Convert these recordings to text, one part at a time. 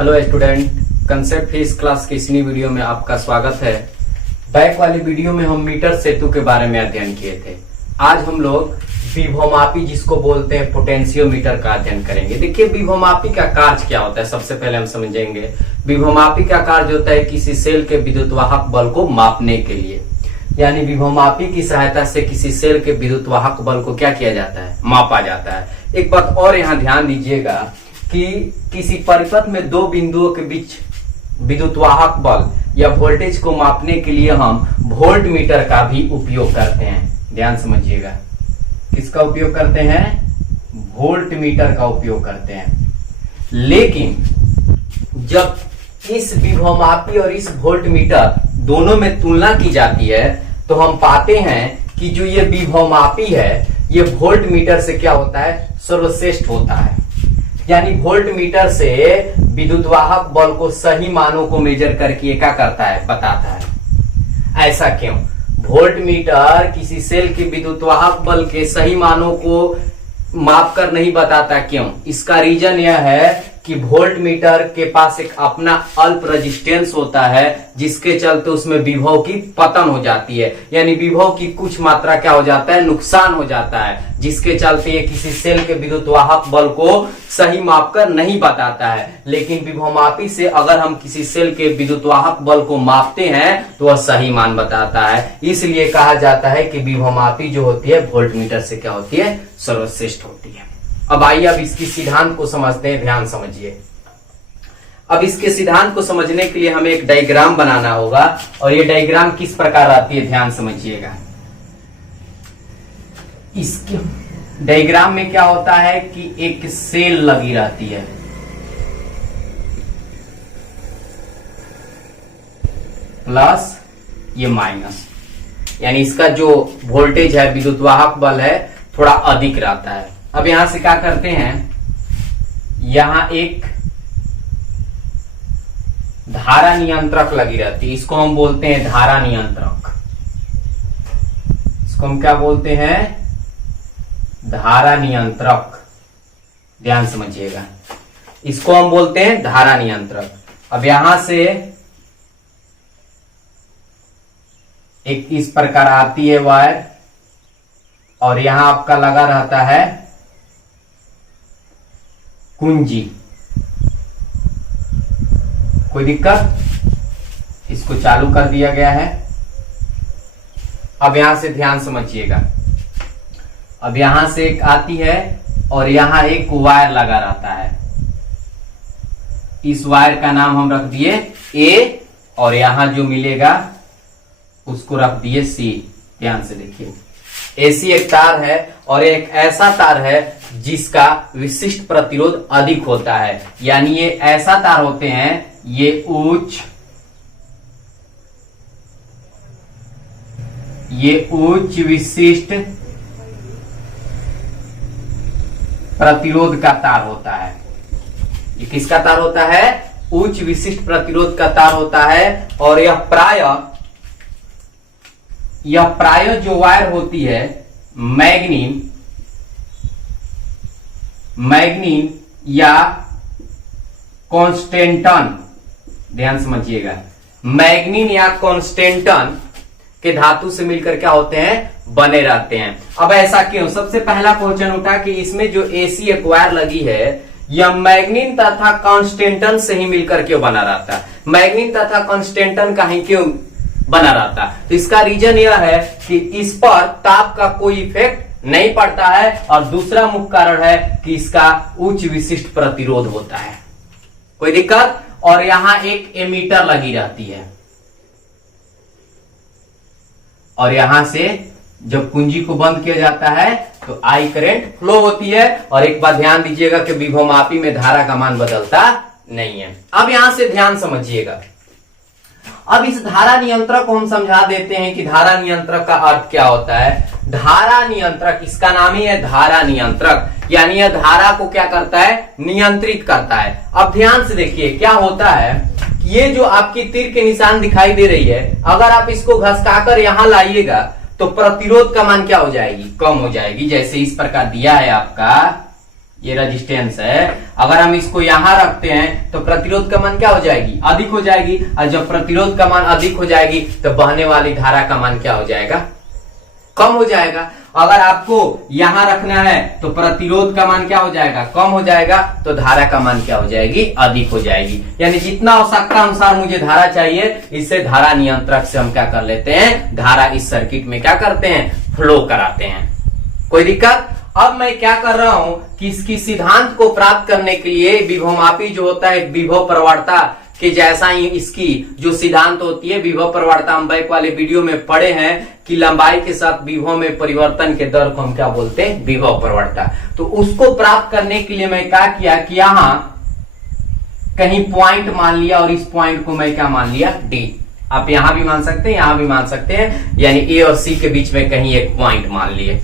Hello student, concept physics class की इस नई वीडियो में आपका स्वागत है। बैक वाली वीडियो में हम मीटर सेतु के बारे में अध्ययन किए थे। आज हम लोग विभवमापी जिसको बोलते हैं पोटेंशियोमीटर का अध्ययन करेंगे। देखिए विभवमापी का कार्य क्या होता है, सबसे पहले हम समझेंगे। विभवमापी का कार्य होता है किसी सेल के विद्युतवाहक बल को मापने के लिए, यानी विभवमापी की सहायता से किसी सेल के विद्युतवाहक बल को क्या किया जाता है, मापा जाता है। एक बात और यहाँ ध्यान दीजिएगा कि किसी परिपथ में दो बिंदुओं के बीच विद्युतवाहक बल या वोल्टेज को मापने के लिए हम वोल्ट मीटर का भी उपयोग करते हैं। ध्यान समझिएगा, किसका उपयोग करते हैं? वोल्ट मीटर का उपयोग करते हैं। लेकिन जब इस विभवमापी और इस वोल्ट मीटर दोनों में तुलना की जाती है तो हम पाते हैं कि जो ये विभवमापी है ये वोल्ट मीटर से क्या होता है, सर्वश्रेष्ठ होता है। यानी वोल्ट मीटर से विद्युतवाहक बल को सही मानों को मेजर करके क्या करता है, बताता है। ऐसा क्यों? वोल्ट मीटर किसी सेल के विद्युतवाहक बल के सही मानों को माप कर नहीं बताता। क्यों? इसका रीजन यह है कि वोल्ट मीटर के पास एक अपना अल्प रेजिस्टेंस होता है, जिसके चलते उसमें विभव की पतन हो जाती है, यानी विभव की कुछ मात्रा क्या हो जाता है, नुकसान हो जाता है, जिसके चलते ये किसी सेल के विद्युतवाहक बल को सही माप कर नहीं बताता है। लेकिन विभवमापी से अगर हम किसी सेल के विद्युतवाहक बल को मापते हैं तो वह सही मान बताता है। इसलिए कहा जाता है कि विभवमापी जो होती है वोल्ट मीटर से क्या होती है, सर्वश्रेष्ठ होती है। अब आइए अब इसकी सिद्धांत को समझते हैं। ध्यान समझिए। अब इसके सिद्धांत को समझने के लिए हमें एक डायग्राम बनाना होगा, और ये डायग्राम किस प्रकार आती है, ध्यान समझिएगा। इसके डायग्राम में क्या होता है कि एक सेल लगी रहती है, प्लस ये माइनस, यानी इसका जो वोल्टेज है, विद्युतवाहक बल है, थोड़ा अधिक रहता है। अब यहां से क्या करते हैं, यहां एक धारा नियंत्रक लगी रहती है, इसको हम बोलते हैं धारा नियंत्रक। इसको हम क्या बोलते हैं, धारा नियंत्रक। ध्यान समझिएगा, इसको हम बोलते हैं धारा नियंत्रक। अब यहां से एक इस प्रकार आती है वायर, और यहां आपका लगा रहता है कुंजी। कोई दिक्कत? इसको चालू कर दिया गया है। अब यहां से ध्यान समझिएगा, अब यहां से एक आती है और यहां एक वायर लगा रहता है। इस वायर का नाम हम रख दिए ए, और यहां जो मिलेगा उसको रख दिए सी। ध्यान से देखिए, एसी एक तार है और एक ऐसा तार है जिसका विशिष्ट प्रतिरोध अधिक होता है, यानी ये ऐसा तार होते हैं, ये उच्च विशिष्ट प्रतिरोध का तार होता है। ये किसका तार होता है? उच्च विशिष्ट प्रतिरोध का तार होता है। और यह प्राय जो वायर होती है मैग्नीन या कॉन्स्टेंटन, ध्यान समझिएगा, मैग्नीन या कॉन्स्टेंटन के धातु से मिलकर क्या होते हैं, बने रहते हैं। अब ऐसा क्यों? सबसे पहला क्वेश्चन उठा कि इसमें जो एसी एक वायर लगी है यह मैग्नीन तथा कॉन्स्टेंटन से ही मिलकर क्यों बना रहता है? मैग्नीन तथा कॉन्स्टेंटन का ही क्यों बना रहता? तो इसका रीजन यह है कि इस पर ताप का कोई इफेक्ट नहीं पड़ता है, और दूसरा मुख्य कारण है कि इसका उच्च विशिष्ट प्रतिरोध होता है। कोई दिक्कत? और यहां एक एमीटर लगी रहती है, और यहां से जब कुंजी को बंद किया जाता है तो आई करंट फ्लो होती है। और एक बात ध्यान दीजिएगा कि विभवमापी में धारा का मान बदलता नहीं है। अब यहां से ध्यान समझिएगा, अब इस धारा नियंत्रक को हम समझा देते हैं कि धारा नियंत्रक का अर्थ क्या होता है। धारा नियंत्रक, इसका नाम ही है धारा नियंत्रक, यानी यह धारा को क्या करता है, नियंत्रित करता है। अब ध्यान से देखिए क्या होता है, ये जो आपकी तीर के निशान दिखाई दे रही है, अगर आप इसको घसकाकर यहां लाइएगा तो प्रतिरोध का मान क्या हो जाएगी, कम हो जाएगी। जैसे इस प्रकार दिया है आपका ये रेजिस्टेंस है, अगर हम इसको यहां रखते हैं तो प्रतिरोध का मान क्या हो जाएगी, अधिक हो जाएगी। और जब प्रतिरोध का मान अधिक हो जाएगी तो बहने वाली धारा का मान क्या हो जाएगा, कम हो जाएगा। अगर आपको यहां रखना है तो प्रतिरोध का मान क्या हो जाएगा, कम हो जाएगा, तो धारा का मान क्या हो जाएगी, अधिक हो जाएगी। यानी जितना आवश्यकता अनुसार मुझे धारा चाहिए, इससे धारा नियंत्रक से हम क्या कर लेते हैं, धारा इस सर्किट में क्या करते हैं, फ्लो कराते हैं। कोई दिक्कत। अब मैं क्या कर रहा हूं कि इसकी सिद्धांत को प्राप्त करने के लिए विभवमापी जो होता है विभव प्रवणता के जैसा ही इसकी जो सिद्धांत होती है विभव प्रवणता, हम बैक वाले वीडियो में पढ़े हैं कि लंबाई के साथ विभव में परिवर्तन के दर को हम क्या बोलते हैं, विभव प्रवणता। तो उसको प्राप्त करने के लिए मैं क्या किया कि यहां कहीं पॉइंट मान लिया और इस पॉइंट को मैं क्या मान लिया, डी। आप यहां भी मान सकते हैं, यहां भी मान सकते हैं, यानी ए और सी के बीच में कहीं एक पॉइंट मान लिए,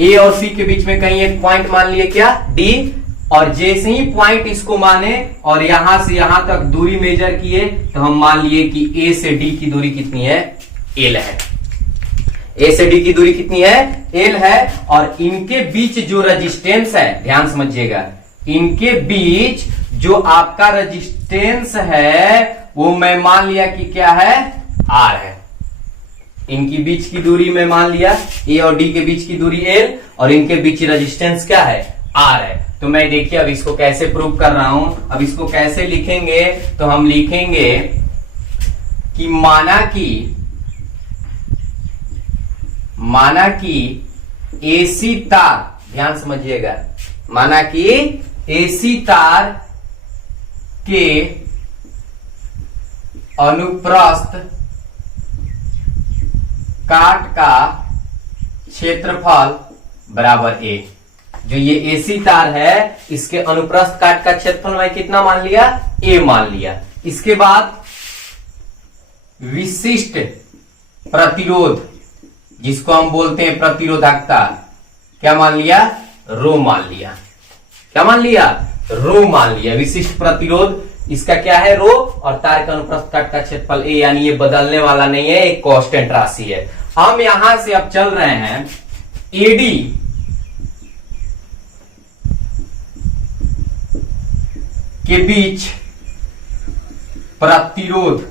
ए और सी के बीच में कहीं एक पॉइंट मान लिए क्या, डी। और जैसे ही पॉइंट इसको माने और यहां से यहां तक दूरी मेजर किए तो हम मान लिए कि ए से डी की दूरी कितनी है, एल है। ए से डी की दूरी कितनी है, एल है। और इनके बीच जो रेजिस्टेंस है, ध्यान समझिएगा, इनके बीच जो आपका रेजिस्टेंस है वो मैं मान लिया कि क्या है, आर है। इनकी बीच की दूरी में मान लिया ए और डी के बीच की दूरी एल और इनके बीच रेजिस्टेंस क्या है, आर है। तो मैं देखिए अब इसको कैसे प्रूव कर रहा हूं। अब इसको कैसे लिखेंगे, तो हम लिखेंगे कि माना कि एसी तार, ध्यान समझिएगा, माना कि एसी तार के अनुप्रस्थ काट का क्षेत्रफल बराबर ए। जो ये एसी तार है इसके अनुप्रस्थ काट का क्षेत्रफल मैं कितना मान लिया, ए मान लिया। इसके बाद विशिष्ट प्रतिरोध जिसको हम बोलते हैं प्रतिरोधकता, क्या मान लिया, रो मान लिया। क्या मान लिया, रो मान लिया। विशिष्ट प्रतिरोध इसका क्या है, रो, और तार का अनुप्रस्थ काट का क्षेत्रफल ए, यानी ये बदलने वाला नहीं है, एक कांस्टेंट राशि है। हम यहां से अब चल रहे हैं एडी के बीच प्रतिरोध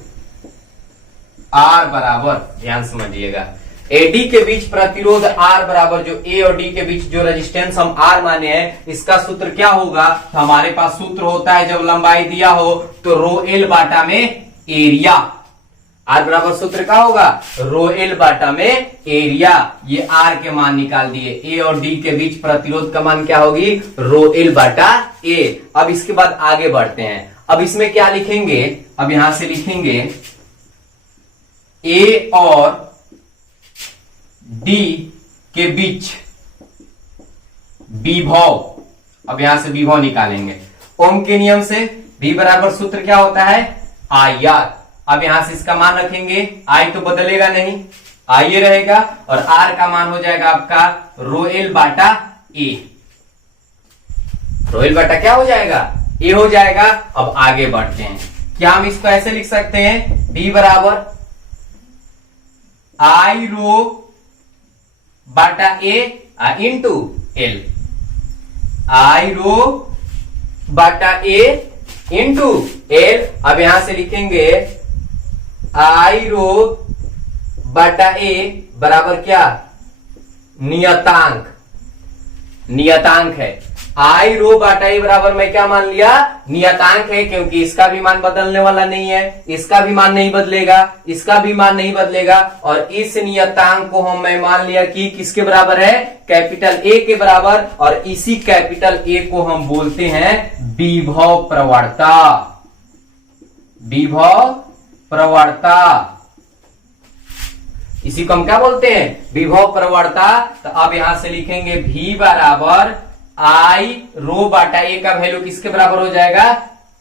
आर बराबर, ध्यान समझिएगा, एडी के बीच प्रतिरोध आर बराबर, जो ए और डी के बीच जो रेजिस्टेंस हम आर माने हैं, इसका सूत्र क्या होगा, तो हमारे पास सूत्र होता है जब लंबाई दिया हो तो रो एल बाटा में एरिया। आर बराबर सूत्र क्या होगा, रो एल बाटा में एरिया। ये आर के मान निकाल दिए, ए और डी के बीच प्रतिरोध का मान क्या होगी, रो एल बाटा ए। अब इसके बाद आगे बढ़ते हैं। अब इसमें क्या लिखेंगे, अब यहां से लिखेंगे ए और डी के बीच विभव। अब यहां से विभव निकालेंगे ओम के नियम से। V बराबर सूत्र क्या होता है, आई आर। अब यहां से इसका मान रखेंगे, आई तो बदलेगा नहीं, आई रहेगा, और आर का मान हो जाएगा आपका रो एल बाटा ए। रो एल बाटा क्या हो जाएगा, ए हो जाएगा। अब आगे बढ़ते हैं। क्या हम इसको ऐसे लिख सकते हैं, V बराबर आई रो बाटा ए इंटू एल, आई रो बाटा ए इंटू एल। अब यहां से लिखेंगे आई रो बाटा ए बराबर क्या, नियतांक, नियतांक है। आई रो बाटा ए बराबर मैं क्या मान लिया, नियतांक है, क्योंकि इसका भी मान बदलने वाला नहीं है, इसका भी मान नहीं बदलेगा, इसका भी मान नहीं बदलेगा। और इस नियतांक को हम मैं मान लिया कि किसके बराबर है, कैपिटल ए के बराबर। और इसी कैपिटल ए को हम बोलते हैं विभव प्रवणता। विभव प्रवणता, इसी को हम क्या बोलते हैं, विभव प्रवणता। तो अब यहां से लिखेंगे V बराबर आई रो बाटा ए का वैल्यू किसके बराबर हो जाएगा,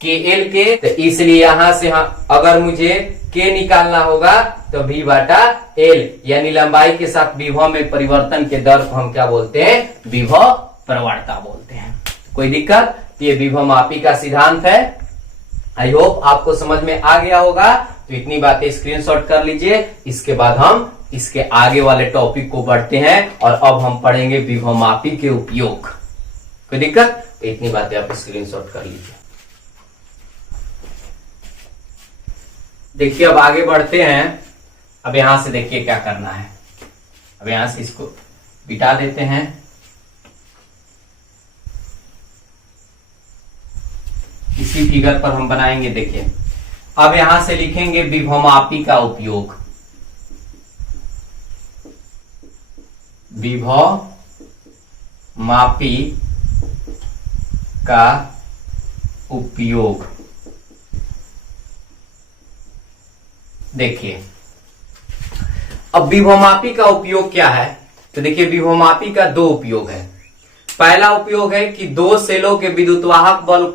के एल के। तो इसलिए यहां से अगर मुझे के निकालना होगा तो V बाटा एल, यानी लंबाई के साथ विभव में परिवर्तन के दर को हम क्या बोलते हैं, विभव प्रवणता बोलते हैं। कोई दिक्कत, ये विभव मापी का सिद्धांत है। आई होप आपको समझ में आ गया होगा। तो इतनी बातें स्क्रीनशॉट कर लीजिए। इसके बाद हम इसके आगे वाले टॉपिक को बढ़ते हैं और अब हम पढ़ेंगे विभव मापी के उपयोग। कोई दिक्कत? तो इतनी बातें आप स्क्रीनशॉट कर लीजिए। देखिए अब आगे बढ़ते हैं। अब यहां से देखिए क्या करना है। अब यहां से इसको बिठा देते हैं। इसी फिगर पर हम बनाएंगे। देखिए अब यहां से लिखेंगे विभवमापी का उपयोग। विभवमापी का उपयोग। देखिए अब विभवमापी का उपयोग क्या है, तो देखिए विभवमापी का दो उपयोग है। पहला उपयोग है कि दो सेलों के विद्युतवाहक बल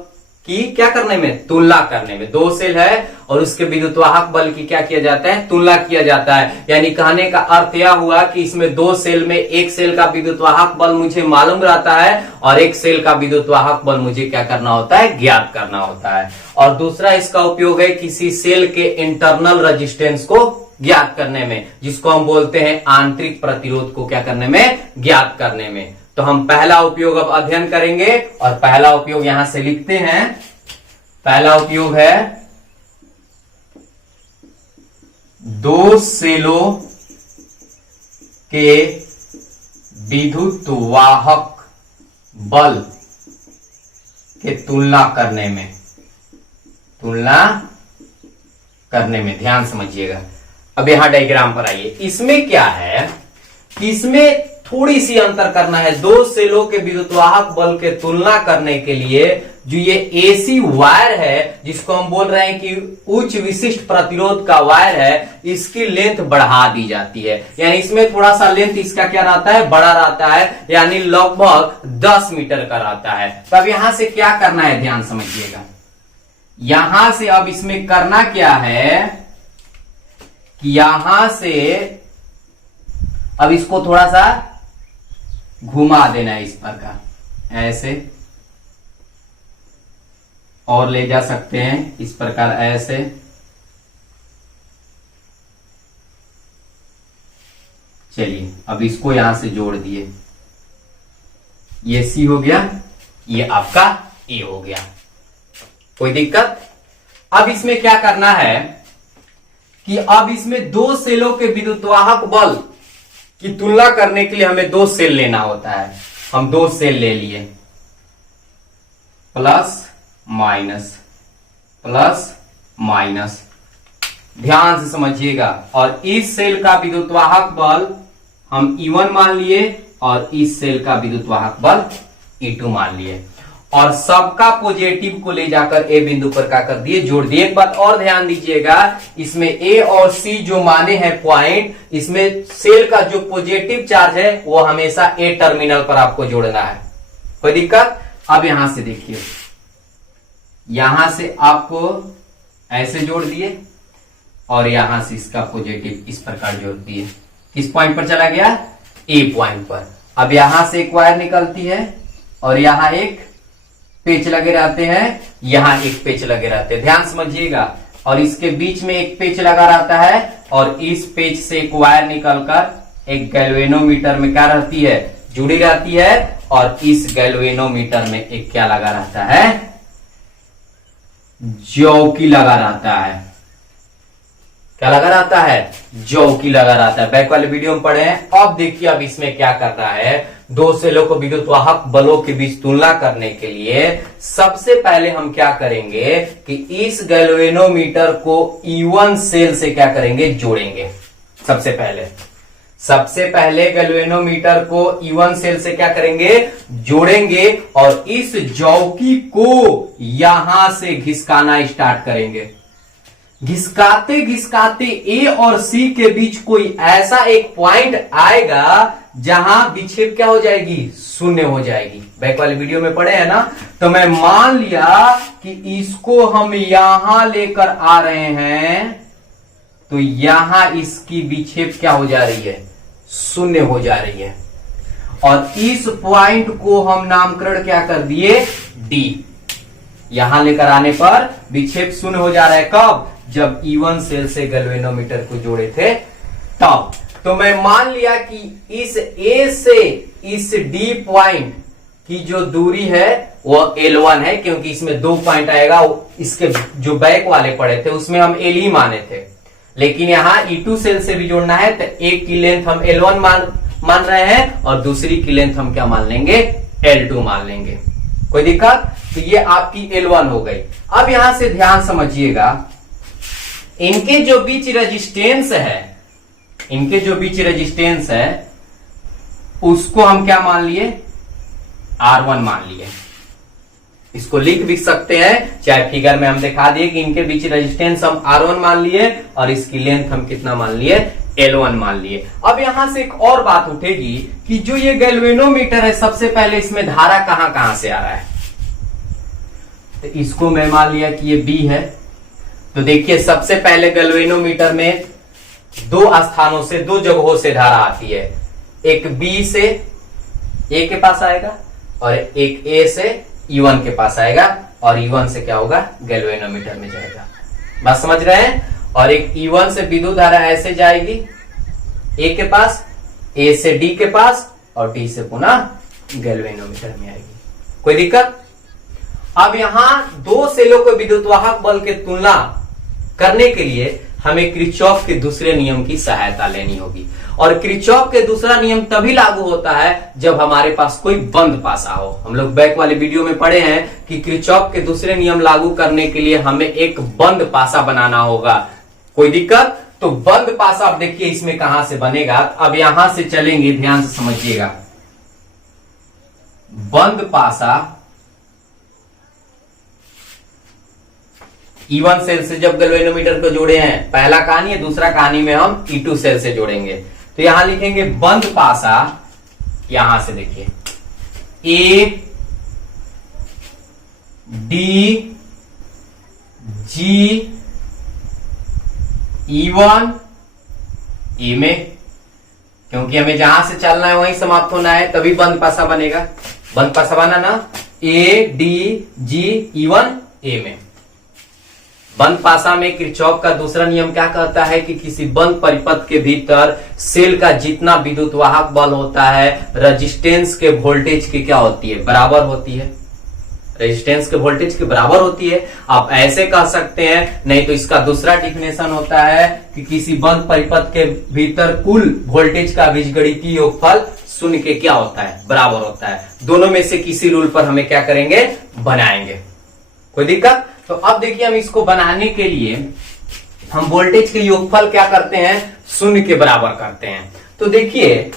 की क्या करने में, तुलना करने में। दो सेल है और उसके विद्युतवाहक बल की क्या किया जाता है, तुलना किया जाता है। यानी कहने का अर्थ यह हुआ कि इसमें दो सेल में एक सेल का विद्युतवाहक बल मुझे मालूम रहता है और एक सेल का विद्युतवाहक बल मुझे क्या करना होता है, ज्ञात करना होता है। और दूसरा इसका उपयोग है किसी सेल के इंटरनल रेजिस्टेंस को ज्ञात करने में, जिसको हम बोलते हैं आंतरिक प्रतिरोध को क्या करने में, ज्ञात करने में। तो हम पहला उपयोग अब अध्ययन करेंगे और पहला उपयोग यहां से लिखते हैं। पहला उपयोग है दो सेलों के विद्युतवाहक बल के तुलना करने में, ध्यान समझिएगा। अब यहां डायग्राम पर आइए। इसमें क्या है कि इसमें थोड़ी सी अंतर करना है। दो सेलों के विद्युतवाहक बल के तुलना करने के लिए जो ये एसी वायर है, जिसको हम बोल रहे हैं कि उच्च विशिष्ट प्रतिरोध का वायर है, इसकी लेंथ बढ़ा दी जाती है। यानी इसमें थोड़ा सा लेंथ इसका क्या रहता है, बड़ा रहता है, यानी लगभग 10 मीटर का रहता है। तब यहां से क्या करना है, ध्यान समझिएगा। यहां से अब इसमें करना क्या है कि यहां से अब इसको थोड़ा सा घुमा देना है इस प्रकार, ऐसे, और ले जा सकते हैं इस प्रकार ऐसे। चलिए अब इसको यहां से जोड़ दिए। ये सी हो गया, ये आपका ए हो गया। कोई दिक्कत? अब इसमें क्या करना है कि अब इसमें दो सेलों के विद्युतवाहक बल की तुलना करने के लिए हमें दो सेल लेना होता है। हम दो सेल ले लिए, प्लस माइनस, प्लस माइनस, ध्यान से समझिएगा। और इस सेल का विद्युतवाहक बल हम E1 मान लिए और इस सेल का विद्युतवाहक बल E2 मान लिए, और सबका पॉजिटिव को ले जाकर ए बिंदु पर क्या कर दिए, जोड़ दिए। एक बात और ध्यान दीजिएगा, इसमें ए और सी जो माने हैं पॉइंट, इसमें सेल का जो पॉजिटिव चार्ज है वो हमेशा ए टर्मिनल पर आपको जोड़ना है। कोई दिक्कत? अब यहां से देखिए, यहां से आपको ऐसे जोड़ दिए और यहां से इसका पॉजिटिव इस प्रकार जोड़ दिए। किस पॉइंट पर चला गया, ए पॉइंट पर। अब यहां से एक वायर निकलती है और यहां एक पेच लगे रहते हैं, यहां एक पेच लगे रहते हैं, ध्यान समझिएगा। और इसके बीच में एक पेच लगा रहता है और इस पेच से एक वायर निकलकर एक गैल्वेनोमीटर में क्या रहती है, जुड़ी रहती है। और इस गैल्वेनोमीटर में एक क्या लगा रहता है, जौकी लगा रहता है। क्या लगा रहता है, जौकी लगा रहता है। बैक वाले वीडियो में पढ़े हैं। अब देखिए अब इसमें क्या करना है, दो सेलों को विद्युतवाहक बलों के बीच तुलना करने के लिए सबसे पहले हम क्या करेंगे कि इस गैल्वेनोमीटर को E1 सेल से क्या करेंगे, जोड़ेंगे। सबसे पहले गैल्वेनोमीटर को E1 सेल से क्या करेंगे, जोड़ेंगे और इस जौकी को यहां से घिसकाना स्टार्ट करेंगे। घिसकाते घिसकाते ए और सी के बीच कोई ऐसा एक पॉइंट आएगा जहां विक्षेप क्या हो जाएगी, शून्य हो जाएगी। बैक वाले वीडियो में पढ़े हैं ना। तो मैं मान लिया कि इसको हम यहां लेकर आ रहे हैं, तो यहां इसकी विक्षेप क्या हो जा रही है, शून्य हो जा रही है। और इस पॉइंट को हम नामकरण क्या कर दिए, डी। यहां लेकर आने पर विक्षेप शून्य हो जा रहा है। कब, जब E1 सेल से गैल्वेनोमीटर को जोड़े थे तब। तो मैं मान लिया कि इस A से इस D पॉइंट की जो दूरी है वो L1 है, क्योंकि इसमें 2 पॉइंट आएगा। इसके जो बैक वाले पड़े थे उसमें हम L ही माने थे, लेकिन यहाँ E2 सेल से भी जोड़ना है, तो एक की लेंथ हम L1 मान रहे हैं और दूसरी की लेंथ हम क्या मान लेंगे, L2 मान लेंगे। कोई दिक्कत? तो ये आपकी L1 हो गई। अब यहां से ध्यान समझिएगा, इनके जो बीच रेजिस्टेंस है, उसको हम क्या मान लिए, R1 मान लिए। इसको लिख भी सकते हैं, चाहे फिगर में हम दिखा दिए कि इनके बीच रेजिस्टेंस हम R1 मान लिए और इसकी लेंथ हम कितना मान लिए, L1 मान लिए। अब यहां से एक और बात उठेगी कि जो ये गैल्वेनोमीटर है, सबसे पहले इसमें धारा कहां से आ रहा है। तो इसको मैं मान लिया कि ये B है। तो देखिए, सबसे पहले गैल्वेनोमीटर में 2 स्थानों से, 2 जगहों से धारा आती है। एक B से A के पास आएगा और एक A से E1 के पास आएगा, और E1 से क्या होगा, गैल्वेनोमीटर में जाएगा। बात समझ रहे हैं? और एक E1 से विद्युत धारा ऐसे जाएगी A के पास, A से D के पास, और D से पुनः गैल्वेनोमीटर में आएगी। कोई दिक्कत? अब यहां 2 सेलों को विद्युत वाहक बल के तुलना करने के लिए हमें किरचॉफ के दूसरे नियम की सहायता लेनी होगी। और किरचॉफ के दूसरा नियम तभी लागू होता है जब हमारे पास कोई बंद पासा हो। हम लोग बैक वाले वीडियो में पढ़े हैं कि किरचॉफ के दूसरे नियम लागू करने के लिए हमें एक बंद पासा बनाना होगा। कोई दिक्कत? तो बंद पासा अब देखिए इसमें कहां से बनेगा। अब यहां से चलेंगे, ध्यान से समझिएगा। बंद पासा E1 सेल से जब गैल्वेनोमीटर को जोड़े हैं, पहला कहानी है, दूसरा कहानी में हम E2 सेल से जोड़ेंगे। तो यहां लिखेंगे बंद पासा, यहां से देखिए A D G E1 A में, क्योंकि हमें जहां से चलना है वहीं समाप्त होना है, तभी बंद पासा बनेगा। बंद पासा बना ना, A D G E1 A में। बंद पासा में किरचॉफ का दूसरा नियम क्या कहता है कि किसी बंद परिपथ के भीतर सेल का जितना विद्युत वाहक बल होता है, रेजिस्टेंस के वोल्टेज की क्या होती है, बराबर होती है। रेजिस्टेंस के वोल्टेज के बराबर होती है। आप ऐसे कह सकते हैं, नहीं तो इसका दूसरा डिफिनेशन होता है कि किसी बंद परिपथ के भीतर कुल वोल्टेज का बीजगणितीय योगफल शून्य के क्या होता है, बराबर होता है। दोनों में से किसी रूल पर हमें क्या करेंगे, बनाएंगे। कोई दिक्कत? तो अब देखिए, हम इसको बनाने के लिए हम वोल्टेज के योगफल क्या करते हैं, शून्य के बराबर करते हैं। तो देखिए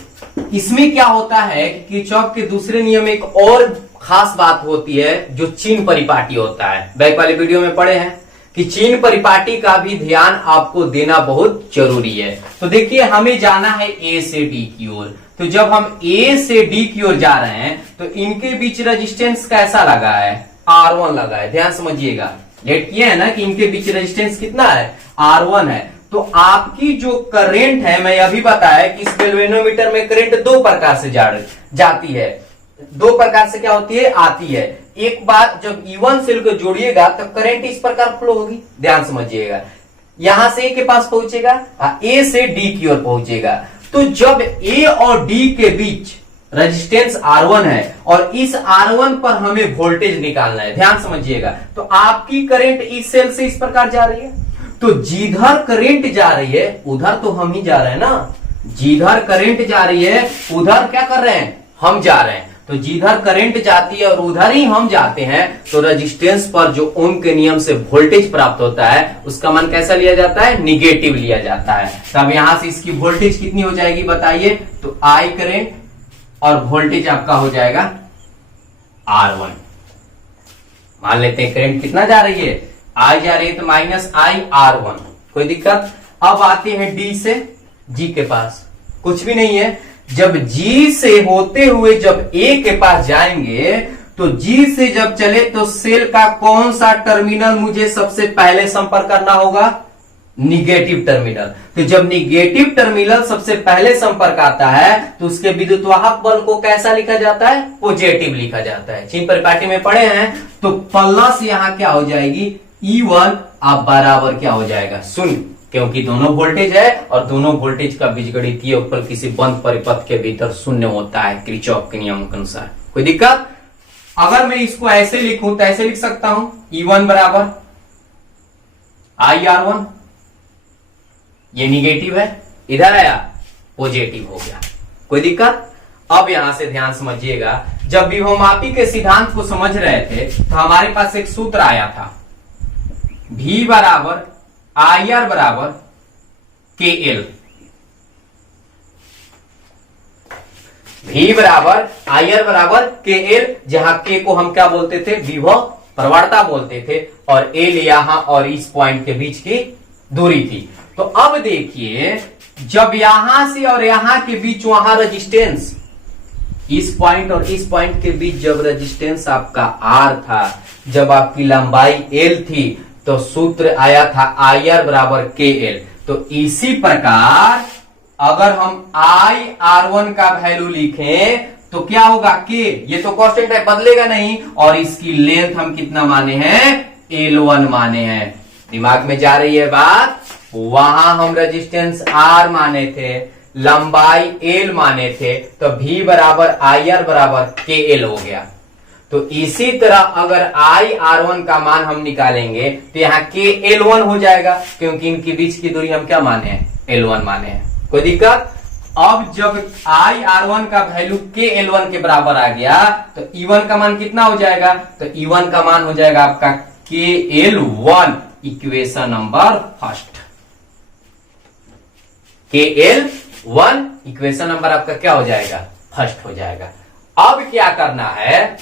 इसमें क्या होता है कि किरचॉफ के दूसरे नियम में एक और खास बात होती है जो चिन्ह परिपाटी होता है। बैक वाले वीडियो में पढ़े हैं कि चिन्ह परिपाटी का भी ध्यान आपको देना बहुत जरूरी है। तो देखिए, हमें जाना है A से D की ओर। तो जब हम A से D की ओर जा रहे हैं तो इनके बीच रेजिस्टेंस कैसा लगा है, R1 लगा है। ध्यान समझिएगा, लेट किया है ना कि इनके बीच रेजिस्टेंस कितना है, R1 है। तो आपकी जो करंट है, मैं अभी बताया कि इस गैल्वेनोमीटर में करंट 2 प्रकार से जाती है, 2 प्रकार से क्या होती है, आती है। एक बार जब E1 सेल को जोड़िएगा तो करंट इस प्रकार फ्लो होगी। ध्यान समझिएगा, यहां से A के पास पहुंचेगा, A से D की ओर पहुंचेगा। तो जब A और D के बीच रेजिस्टेंस R1 है और इस R1 पर हमें वोल्टेज निकालना है, ध्यान समझिएगा। तो आपकी करंट इस सेल से इस प्रकार जा रही है, तो जिधर करंट जा रही है उधर तो हम ही जा रहे हैं ना। जिधर करंट जा रही है उधर क्या कर रहे हैं, हम जा रहे हैं। तो जिधर करंट जाती है और उधर ही हम जाते हैं, तो रेजिस्टेंस पर जो ओम के नियम से वोल्टेज प्राप्त होता है उसका मान कैसा लिया जाता है, निगेटिव लिया जाता है। तो अब यहां से इसकी वोल्टेज कितनी हो जाएगी बताइए, तो I करंट और वोल्टेज आपका हो जाएगा R1। मान लेते हैं करंट कितना जा रही है, I जा रही है, तो -I R1। कोई दिक्कत? अब आते हैं D से G के पास, कुछ भी नहीं है। जब G से होते हुए जब A के पास जाएंगे तो G से जब चले तो सेल का कौन सा टर्मिनल मुझे सबसे पहले संपर्क करना होगा, निगेटिव टर्मिनल। तो जब निगेटिव टर्मिनल सबसे पहले संपर्क आता है तो उसके विद्युत वाहक बल को कैसा लिखा जाता है, पॉजिटिव लिखा जाता है। चिन्ह परिपाटी में पढ़े हैं। तो प्लस यहां क्या हो जाएगी, E1 आप बराबर क्या हो जाएगा, शून्य, क्योंकि दोनों वोल्टेज है और दोनों वोल्टेज का बीजगणितीय योगफल किसी बंद परिपथ के भीतर शून्य होता है किरचॉफ के नियम के अनुसार। कोई दिक्कत? अगर मैं इसको ऐसे लिखूं तो ऐसे लिख सकता हूं, E1 बराबर IR1, ये निगेटिव है, इधर आया पॉजिटिव हो गया, कोई दिक्कत। अब यहां से ध्यान समझिएगा, जब विभवमापी के सिद्धांत को समझ रहे थे तो हमारे पास एक सूत्र आया था, V बराबर IR बराबर KL। V बराबर IR बराबर KL, जहां K को हम क्या बोलते थे, विभव प्रवणता बोलते थे, और L यहां और इस पॉइंट के बीच की दूरी थी। तो अब देखिए, जब यहां से और यहां के बीच वहां रेजिस्टेंस, इस पॉइंट और इस पॉइंट के बीच जब रेजिस्टेंस आपका R था, जब आपकी लंबाई L थी, तो सूत्र आया था IR बराबर KL। तो इसी प्रकार अगर हम IR1 का वैल्यू लिखें तो क्या होगा, K, ये तो कांस्टेंट है, बदलेगा नहीं, और इसकी लेंथ हम कितना माने हैं, L1 माने हैं। दिमाग में जा रही है बात। वहां हम रेजिस्टेंस R माने थे, लंबाई L माने थे, तो V बराबर IR बराबर KL हो गया। तो इसी तरह अगर IR1 का मान हम निकालेंगे तो यहाँ KL1 हो जाएगा, क्योंकि इनके बीच की दूरी हम क्या माने हैं, L1 माने हैं, कोई दिक्कत। अब जब IR1 का वैल्यू KL1 के बराबर आ गया तो E1 का मान कितना हो जाएगा, तो E1 का मान हो जाएगा आपका KL1, equation number first. KL1 equation number आपका क्या हो जाएगा, फर्स्ट हो जाएगा। अब क्या करना है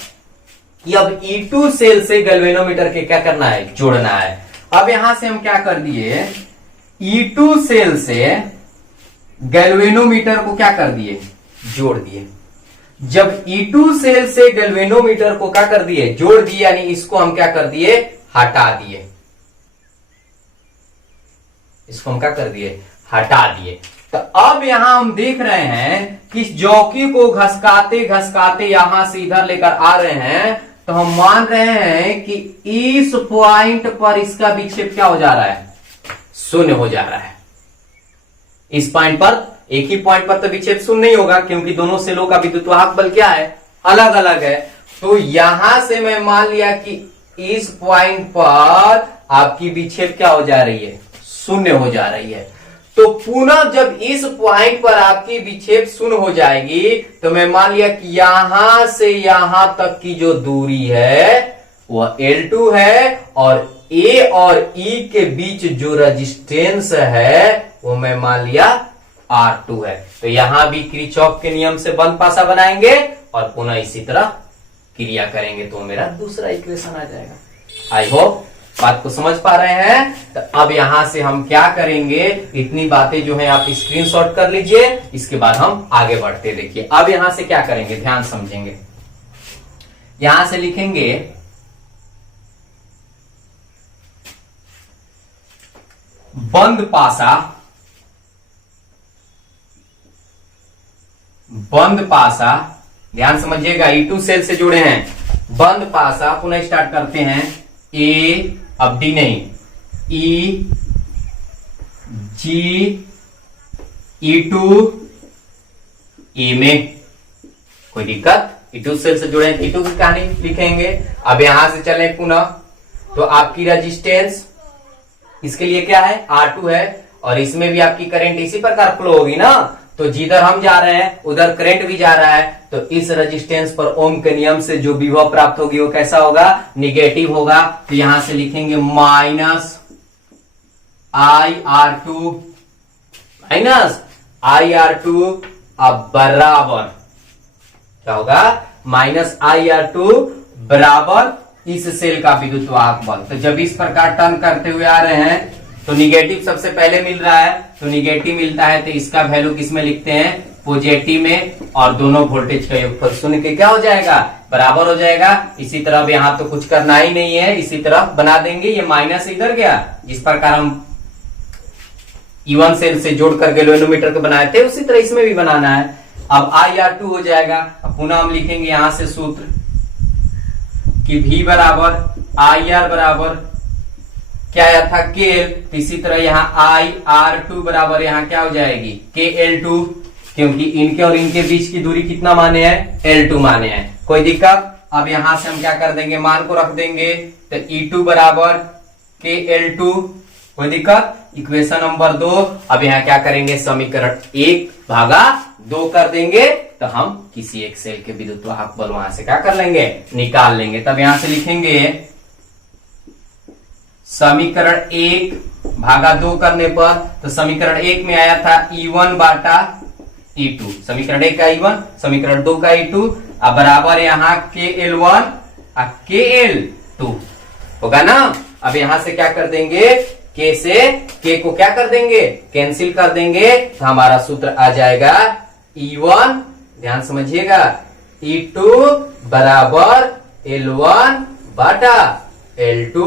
कि अब E2 सेल से गैल्वेनोमीटर के क्या करना है, जोड़ना है। अब यहां से हम क्या कर दिए, E2 सेल से गैल्वेनोमीटर को क्या कर दिए, जोड़ दिए। जब E2 सेल से गैल्वेनोमीटर को क्या कर दिए, जोड़ दिए, यानी इसको हम क्या कर दिए, हटा दिए, इसको हम क्या कर दिए, हटा दिए। तो अब यहां हम देख रहे हैं कि इस चौकी को घसकाते घसकाते यहां से इधर लेकर आ रहे हैं, तो हम मान रहे हैं कि इस पॉइंट पर इसका विक्षेप क्या हो जा रहा है, शून्य हो जा रहा है। इस पॉइंट पर, एक ही पॉइंट पर तो विक्षेप शून्य नहीं होगा, क्योंकि दोनों सेलों का विद्युत्वाहक बल क्या है, अलग अलग है। तो यहां से मैं मान लिया कि इस पॉइंट पर आपकी विक्षेप क्या हो जा रही है, शून्य हो जा रही है। तो पुनः जब इस पॉइंट पर आपकी विक्षेप शून्य हो जाएगी, तो मैं मान लिया कि यहां से यहां तक की जो दूरी है वह L2 है, और A और E के बीच जो रेजिस्टेंस है वो मैं मान लिया R2 है। तो यहां भी किरचॉफ के नियम से बंद पासा बनाएंगे और पुनः इसी तरह क्रिया करेंगे, तो मेरा दूसरा इक्वेशन आ जाएगा। आई होप बात को समझ पा रहे हैं। तो अब यहां से हम क्या करेंगे, इतनी बातें जो है आप स्क्रीनशॉट कर लीजिए, इसके बाद हम आगे बढ़ते। देखिए अब यहां से क्या करेंगे, ध्यान समझेंगे। यहां से लिखेंगे बंद पासा, बंद पासा, ध्यान समझिएगा, E2 सेल से जुड़े हैं, बंद पासा, पुनः स्टार्ट करते हैं, A, अब D नहीं, E, G, E2, E में, कोई दिक्कत। E2 सेल से जुड़े हैं, E2 की कहानी लिखेंगे। अब यहां से चलें पुनः, तो आपकी रेजिस्टेंस इसके लिए क्या है, R2 है, और इसमें भी आपकी करंट इसी प्रकार फ्लो होगी ना, तो जिधर हम जा रहे हैं उधर करंट भी जा रहा है, तो इस रेजिस्टेंस पर ओम के नियम से जो विभव प्राप्त होगी वो कैसा होगा, निगेटिव होगा। तो यहां से लिखेंगे माइनस IR2, माइनस IR2, अब बराबर क्या होगा, माइनस IR2 बराबर इस सेल का विद्युत्वाहक बल। तो जब इस प्रकार टर्न करते हुए आ रहे हैं तो निगेटिव सबसे पहले मिल रहा है, तो निगेटिव मिलता है तो इसका वैल्यू किस में लिखते हैं, पॉजिटिव में, और दोनों वोल्टेज का योगफल शून्य के क्या हो जाएगा, बराबर हो जाएगा। इसी तरह अब यहां तो कुछ करना ही नहीं है, इसी तरह बना देंगे, ये माइनस इधर गया, जिस प्रकार हम E1 सेल से जोड़कर गैल्वेनोमीटर को बनाए थे उसी तरह इसमें भी बनाना है। अब IR2 हो जाएगा। अब पुनः हम लिखेंगे यहां से सूत्र कि V बराबर IR बराबर क्या आया था, KL, तो इसी तरह यहाँ IR2 बराबर यहाँ क्या हो जाएगी, KL2, क्योंकि इनके और इनके बीच की दूरी कितना माने हैं, L2 माने हैं, कोई दिक्कत। अब यहां से हम क्या कर देंगे, मान को रख देंगे, तो E2 बराबर KL2, कोई दिक्कत। इक्वेशन नंबर 2, अब यहां क्या करेंगे, समीकरण 1 भागा 2 कर देंगे, तो हम किसी एक सेल के विद्युत वाहक बल वहां से क्या कर लेंगे, निकाल लेंगे। तब यहां से लिखेंगे समीकरण 1 भागा 2 करने पर, तो समीकरण 1 में आया था E1 बाटा E2, समीकरण 1 का E1, समीकरण 2 का E2, अब बराबर यहां KL1 और KL2 होगा ना। अब यहां से क्या कर देंगे, K से K को क्या कर देंगे, कैंसिल कर देंगे, तो हमारा सूत्र आ जाएगा E1, ध्यान समझिएगा, E2 बराबर L1 बाटा L2,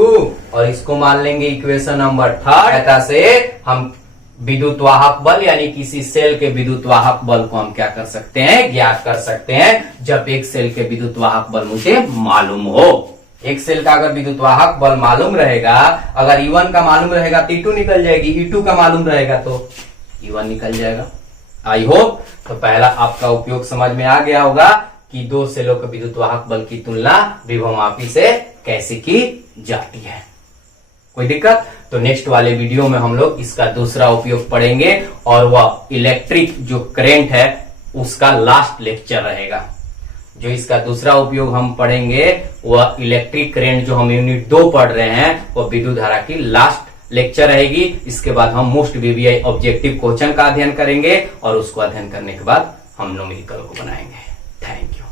और इसको मान लेंगे इक्वेशन नंबर 3। से हम विद्युत वाहक बल यानी किसी सेल के विद्युत वाहक बल को हम क्या कर सकते हैं, ज्ञात कर सकते हैं, जब एक सेल के विद्युत वाहक बल मुझे मालूम हो। एक सेल का अगर विद्युत वाहक बल मालूम रहेगा, अगर E1 का मालूम रहेगा तो E2 निकल जाएगी, E2 का मालूम रहेगा तो E1 निकल जाएगा। आई होप तो पहला आपका उपयोग समझ में आ गया होगा कि दो सेलों के विद्युत वाहक बल की तुलना विभवमापी से कैसे की जाती है। कोई दिक्कत? तो नेक्स्ट वाले वीडियो में हम लोग इसका दूसरा उपयोग पढ़ेंगे, और वह इलेक्ट्रिक जो करंट है उसका लास्ट लेक्चर रहेगा। जो इसका दूसरा उपयोग हम पढ़ेंगे वह इलेक्ट्रिक करंट जो हम यूनिट 2 पढ़ रहे हैं, वह विद्युत धारा की लास्ट लेक्चर रहेगी। इसके बाद हम मोस्ट VVI ऑब्जेक्टिव क्वेश्चन का अध्ययन करेंगे, और उसको अध्ययन करने के बाद हम न्यूमेरिकल को बनाएंगे। Thank you.